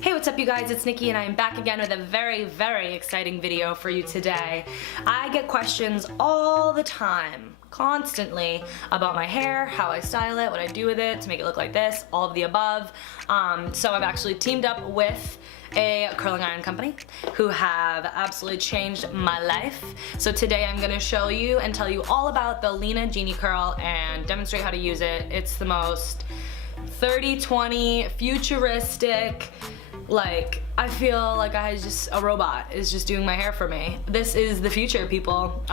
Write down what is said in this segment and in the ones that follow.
Hey, what's up you guys? It's Nikki and I am back again with a very, very exciting video for you today. I get questions all the time, constantly, about my hair, how I style it, what I do with it to make it look like this, all of the above. So I've actually teamed up with a curling iron company who have absolutely changed my life. So today I'm gonna show you and tell you all about the Lena Geniecurl and demonstrate how to use it. It's the most 30-20 futuristic, like, I feel like a robot is just doing my hair for me. This is the future, people.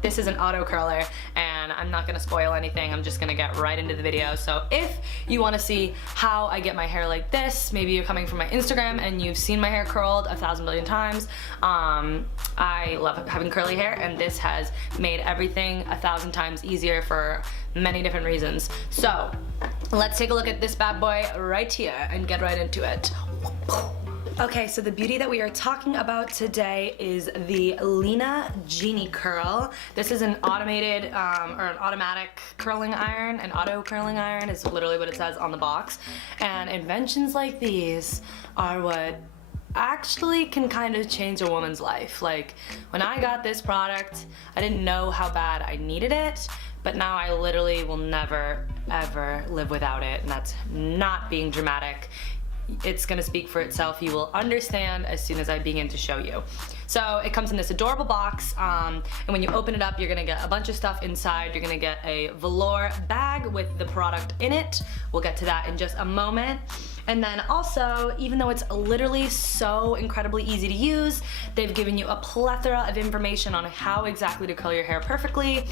This is an auto curler and I'm not gonna spoil anything. I'm just gonna get right into the video. So if you wanna see how I get my hair like this, maybe you're coming from my Instagram and you've seen my hair curled 1,000 billion times. I love having curly hair and this has made everything 1,000 times easier for many different reasons. So let's take a look at this bad boy right here and get right into it. Okay, so the beauty that we are talking about today is the Lena Geniecurl. This is an automated or an automatic curling iron. An auto curling iron is literally what it says on the box. And inventions like these are what actually can kind of change a woman's life. Like, when I got this product, I didn't know how bad I needed it, but now I literally will never, ever live without it, and that's not being dramatic. It's gonna speak for itself. You will understand as soon as I begin to show you. So it comes in this adorable box, and when you open it up, you're gonna get a bunch of stuff inside. You're gonna get a velour bag with the product in it. We'll get to that in just a moment. And then also, even though it's literally so incredibly easy to use, they've given you a plethora of information on how exactly to curl your hair perfectly.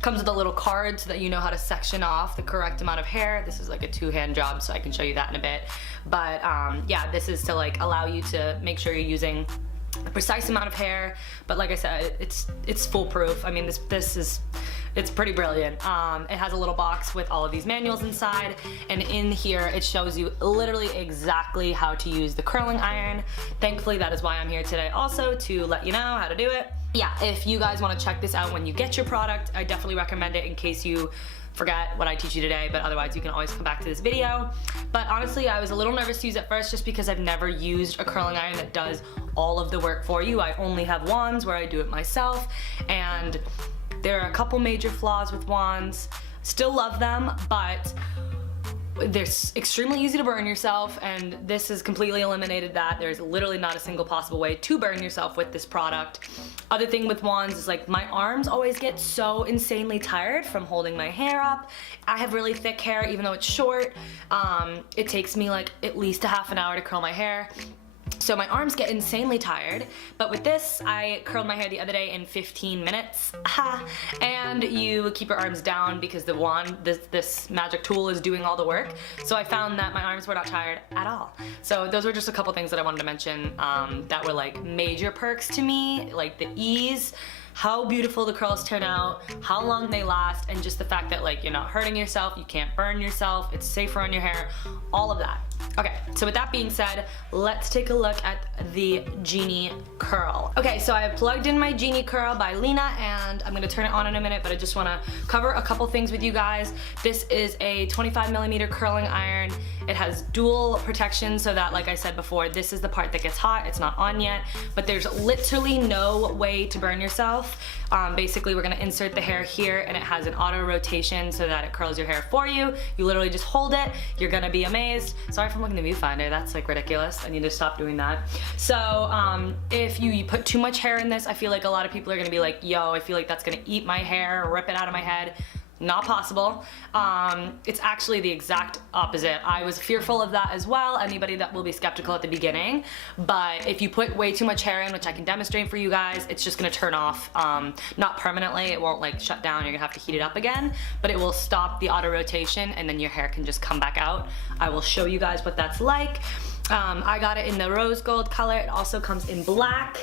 Comes with a little card so that you know how to section off the correct amount of hair. This is like a two-hand job, so I can show you that in a bit. But yeah, this is to like allow you to make sure you're using a precise amount of hair. But like I said, it's foolproof. I mean, it's pretty brilliant. It has a little box with all of these manuals inside, and in here it shows you literally exactly how to use the curling iron. Thankfully, that is why I'm here today also, to let you know how to do it. Yeah, if you guys want to check this out when you get your product, I definitely recommend it in case you forget what I teach you today, but otherwise you can always come back to this video. But honestly, I was a little nervous to use it first just because I've never used a curling iron that does all of the work for you. I only have wands where I do it myself, and there are a couple major flaws with wands. Still love them, but they're extremely easy to burn yourself, and this has completely eliminated that. There's literally not a single possible way to burn yourself with this product. Other thing with wands is like my arms always get so insanely tired from holding my hair up. I have really thick hair even though it's short. It takes me like at least a half an hour to curl my hair. So my arms get insanely tired, but with this, I curled my hair the other day in 15 minutes, and you keep your arms down because the wand, this magic tool is doing all the work. So I found that my arms were not tired at all. So those were just a couple things that I wanted to mention that were like major perks to me, like the ease, how beautiful the curls turn out, how long they last, and just the fact that like you're not hurting yourself, you can't burn yourself, it's safer on your hair, all of that. Okay, so with that being said, let's take a look at the Geniecurl. Okay, so I have plugged in my Geniecurl by Lena, and I'm gonna turn it on in a minute, but I just wanna cover a couple things with you guys. This is a 25mm curling iron. It has dual protection so that, like I said before, this is the part that gets hot. It's not on yet, but there's literally no way to burn yourself. Basically, we're gonna insert the hair here, and it has an auto rotation so that it curls your hair for you. You literally just hold it. You're gonna be amazed. Sorry for looking at the viewfinder. That's like ridiculous. I need to stop doing that. So if you put too much hair in this, I feel like a lot of people are gonna be like, yo, I feel like that's gonna eat my hair, rip it out of my head. Not possible. It's actually the exact opposite. I was fearful of that as well, anybody that will be skeptical at the beginning, but if you put way too much hair in, which I can demonstrate for you guys, it's just gonna turn off, not permanently, it won't like shut down, you're gonna have to heat it up again, but it will stop the auto rotation and then your hair can just come back out. I will show you guys what that's like. I got it in the rose gold color. It also comes in black.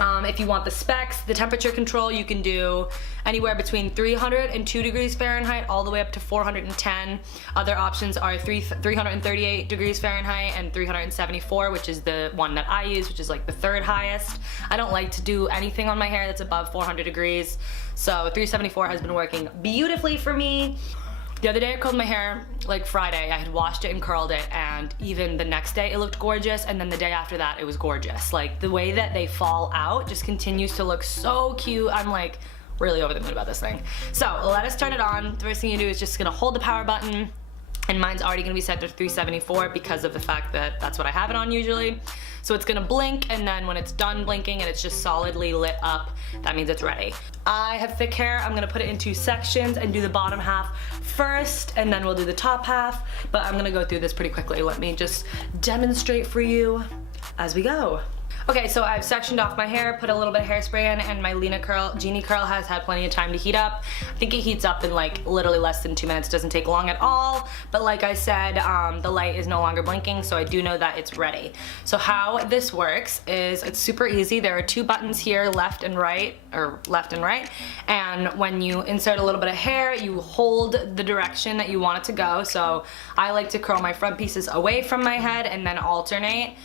If you want the specs, the temperature control, you can do anywhere between 302 degrees Fahrenheit all the way up to 410. Other options are 338 degrees Fahrenheit and 374, which is the one that I use, which is like the third highest. I don't like to do anything on my hair that's above 400 degrees, so 374 has been working beautifully for me. The other day I curled my hair, like Friday, I had washed it and curled it, and even the next day it looked gorgeous, and then the day after that it was gorgeous. Like the way that they fall out just continues to look so cute. I'm like really over the moon about this thing. So let us turn it on. The first thing you do is just gonna hold the power button, and mine's already gonna be set to 374 because of the fact that that's what I have it on usually. So it's gonna blink, and then when it's done blinking and it's just solidly lit up, that means it's ready. I have thick hair. I'm gonna put it in 2 sections and do the bottom half first, and then we'll do the top half, but I'm gonna go through this pretty quickly. Let me just demonstrate for you as we go. Okay, so I've sectioned off my hair, put a little bit of hairspray in, and my Lena Geniecurl has had plenty of time to heat up. I think it heats up in like literally less than 2 minutes. Doesn't take long at all, but like I said, the light is no longer blinking, so I do know that it's ready. So how this works is it's super easy. There are 2 buttons here, left and right, and when you insert a little bit of hair, you hold the direction that you want it to go. So I like to curl my front pieces away from my head and then alternate.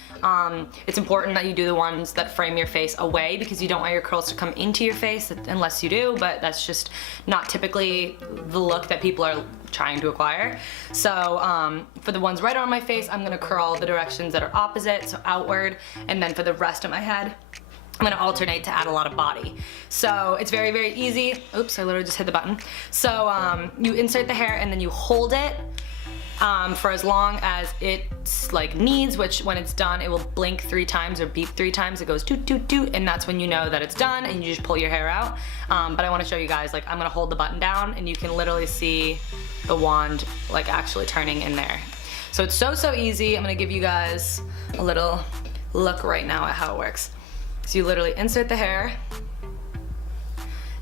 It's important that you do the ones that frame your face away because you don't want your curls to come into your face unless you do, but that's just not typically the look that people are trying to acquire. So for the ones right on my face, I'm gonna curl the directions that are opposite, so outward, and then for the rest of my head, I'm gonna alternate to add a lot of body. So it's very, very easy. Oops, I literally just hit the button. So you insert the hair and then you hold it for as long as it's like needs, which when it's done, it will blink 3 times or beep 3 times. It goes toot, toot, toot, and that's when you know that it's done and you just pull your hair out. But I wanna show you guys, like I'm gonna hold the button down and you can literally see the wand like actually turning in there. So it's so, so easy. I'm gonna give you guys a little look right now at how it works. So you literally insert the hair,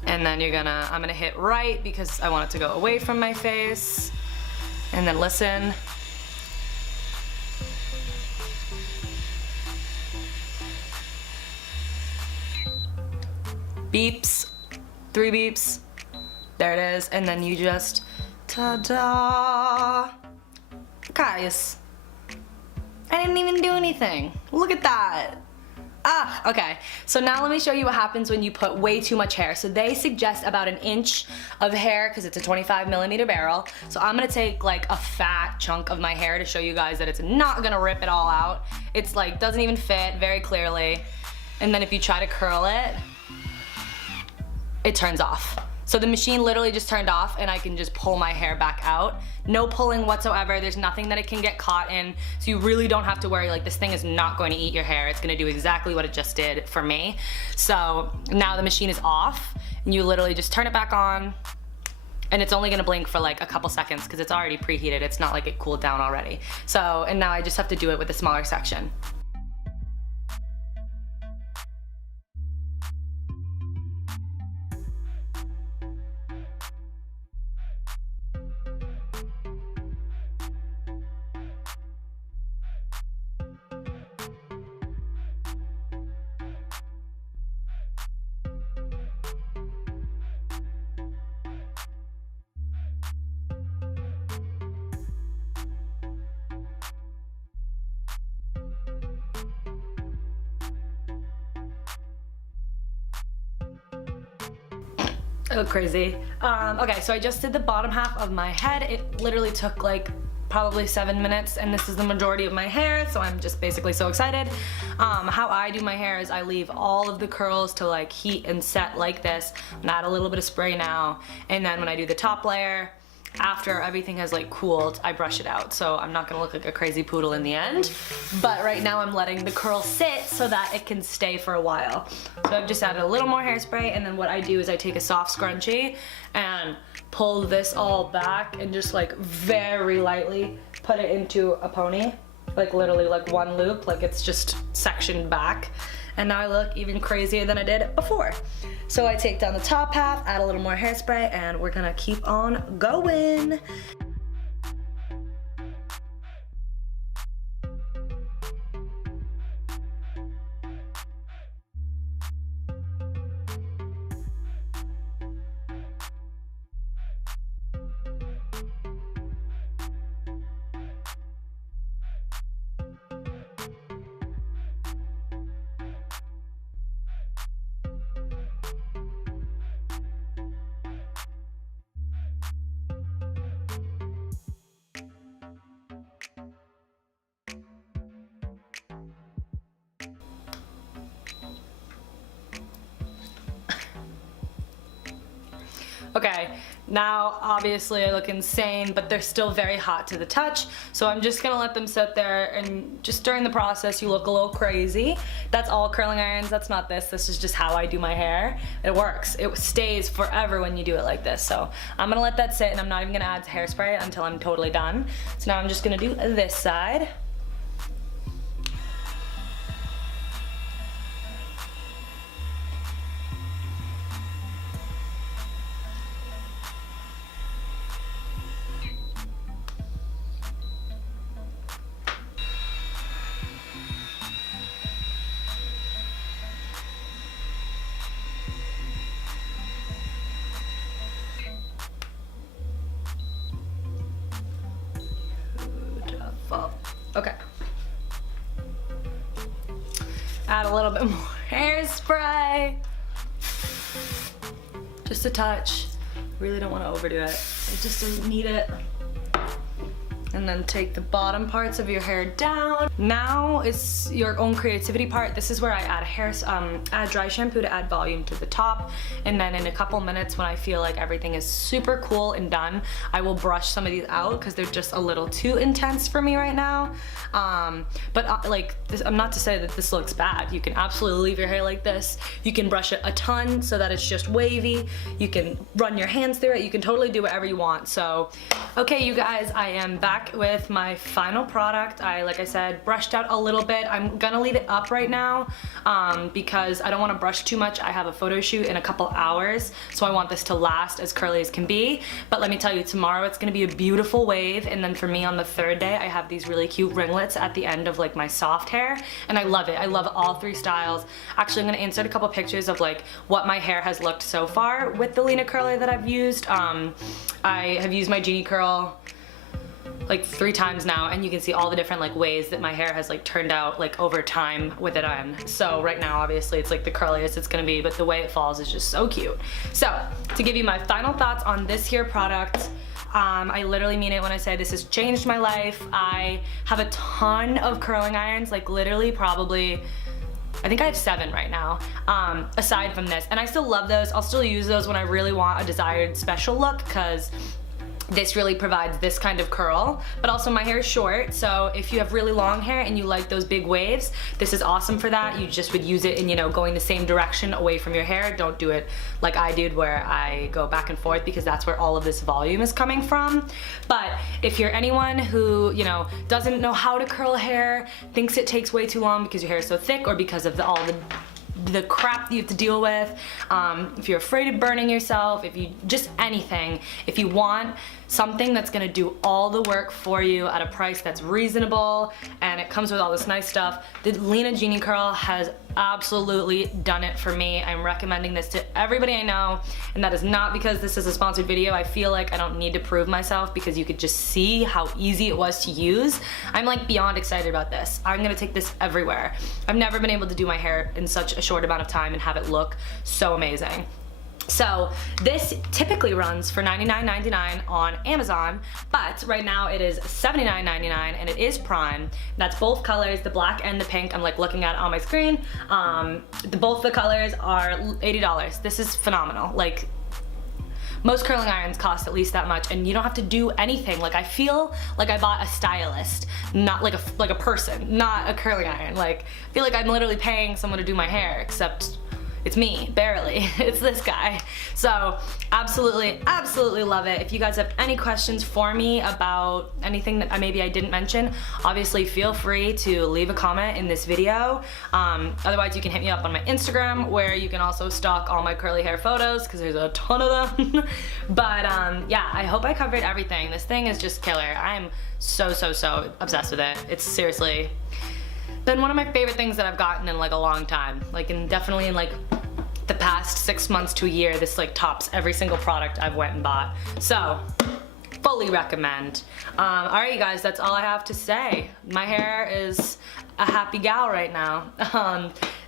and then I'm gonna hit right because I want it to go away from my face. And then listen. Beeps, 3 beeps, there it is, and then you just, ta-da! Guys, I didn't even do anything. Look at that. Ah, okay. So now let me show you what happens when you put way too much hair. So they suggest about 1 inch of hair because it's a 25mm barrel. So I'm gonna take like a fat chunk of my hair to show you guys that it's not gonna rip it all out. It's like, doesn't even fit very clearly. And then if you try to curl it, it turns off. So the machine literally just turned off and I can just pull my hair back out. No pulling whatsoever. There's nothing that it can get caught in. So you really don't have to worry, like this thing is not going to eat your hair. It's gonna do exactly what it just did for me. So now the machine is off and you literally just turn it back on and it's only gonna blink for like a couple seconds because it's already preheated. It's not like it cooled down already. So, and now I just have to do it with a smaller section. I look crazy. Okay, so I just did the bottom half of my head. It literally took like probably 7 minutes, and this is the majority of my hair, so I'm just basically so excited. How I do my hair is I leave all of the curls to like heat and set like this, and add a little bit of spray now, and then when I do the top layer, after everything has like cooled, I brush it out. So I'm not gonna look like a crazy poodle in the end, but right now I'm letting the curl sit so that it can stay for a while. So I've just added a little more hairspray, and then what I do is I take a soft scrunchie and pull this all back and just like very lightly put it into a pony. Like literally like one loop, like it's just sectioned back. And now I look even crazier than I did before. So I take down the top half, add a little more hairspray, and we're gonna keep on going. Okay, now obviously I look insane, but they're still very hot to the touch, so I'm just gonna let them sit there, and just during the process you look a little crazy. That's all curling irons, that's not this. This is just how I do my hair. It works. It stays forever when you do it like this. So I'm gonna let that sit, and I'm not even gonna add hairspray until I'm totally done. So now I'm just gonna do this side. Okay. Add a little bit more hairspray. Just a touch. Really don't want to overdo it. I just don't need it. And then take the bottom parts of your hair down. Now is your own creativity part. This is where I add add dry shampoo to add volume to the top. And then in a couple minutes when I feel like everything is super cool and done, I will brush some of these out because they're just a little too intense for me right now. Like this, I'm not to say that this looks bad. You can absolutely leave your hair like this. You can brush it a ton so that it's just wavy. You can run your hands through it. You can totally do whatever you want. So, okay, you guys, I am back with my final product. Like I said, brushed out a little bit. I'm gonna leave it up right now because I don't want to brush too much. I have a photo shoot in a couple hours, so I want this to last as curly as can be. But let me tell you, tomorrow it's gonna be a beautiful wave, and then for me on the third day, I have these really cute ringlets at the end of like my soft hair, and I love it. I love all three styles. Actually, I'm gonna insert a couple pictures of like what my hair has looked so far with the Lena curler that I've used. I have used my Geniecurl like 3 times now, and you can see all the different like ways that my hair has like turned out like over time with it on. So right now obviously it's like the curliest it's gonna be, but the way it falls is just so cute. So to give you my final thoughts on this here product, I literally mean it when I say this has changed my life. I have a ton of curling irons, like literally probably I think I have 7 right now, aside from this, and I still love those. I'll still use those when I really want a desired special look, because this really provides this kind of curl, but also my hair is short, so if you have really long hair and you like those big waves, this is awesome for that. You just would use it in, you know, going the same direction away from your hair. Don't do it like I did where I go back and forth, because that's where all of this volume is coming from. But if you're anyone who, you know, doesn't know how to curl hair, thinks it takes way too long because your hair is so thick, or because of all the crap that you have to deal with, if you're afraid of burning yourself, if you just anything, if you want something that's gonna do all the work for you at a price that's reasonable and it comes with all this nice stuff, the Lena Geniecurl has absolutely done it for me. I'm recommending this to everybody I know, and that is not because this is a sponsored video. I feel like I don't need to prove myself because you could just see how easy it was to use. I'm like beyond excited about this. I'm gonna take this everywhere. I've never been able to do my hair in such a short amount of time and have it look so amazing. So this typically runs for $99.99 on Amazon, but right now it is $79.99 and it is Prime. That's both colors, the black and the pink. I'm like looking at it on my screen. Both the colors are $80. This is phenomenal. Like, most curling irons cost at least that much, and you don't have to do anything. Like, I feel like I bought a stylist, not like a person, not a curling iron. Like, I feel like I'm literally paying someone to do my hair, except it's me, barely. It's this guy. So absolutely, absolutely love it. If you guys have any questions for me about anything that maybe I didn't mention, obviously feel free to leave a comment in this video. Otherwise, you can hit me up on my Instagram, where you can also stalk all my curly hair photos, because there's a ton of them. But yeah, I hope I covered everything. This thing is just killer. I'm so obsessed with it. It's seriously been one of my favorite things that I've gotten in like a long time. Like, and definitely in like the past 6 months to a year, this like tops every single product I've went and bought. So fully recommend. Alright you guys, that's all I have to say. My hair is a happy gal right now.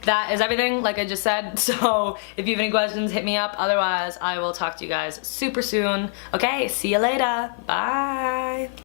That is everything, like I just said. So if you have any questions, hit me up. Otherwise, I will talk to you guys super soon. Okay, see you later. Bye.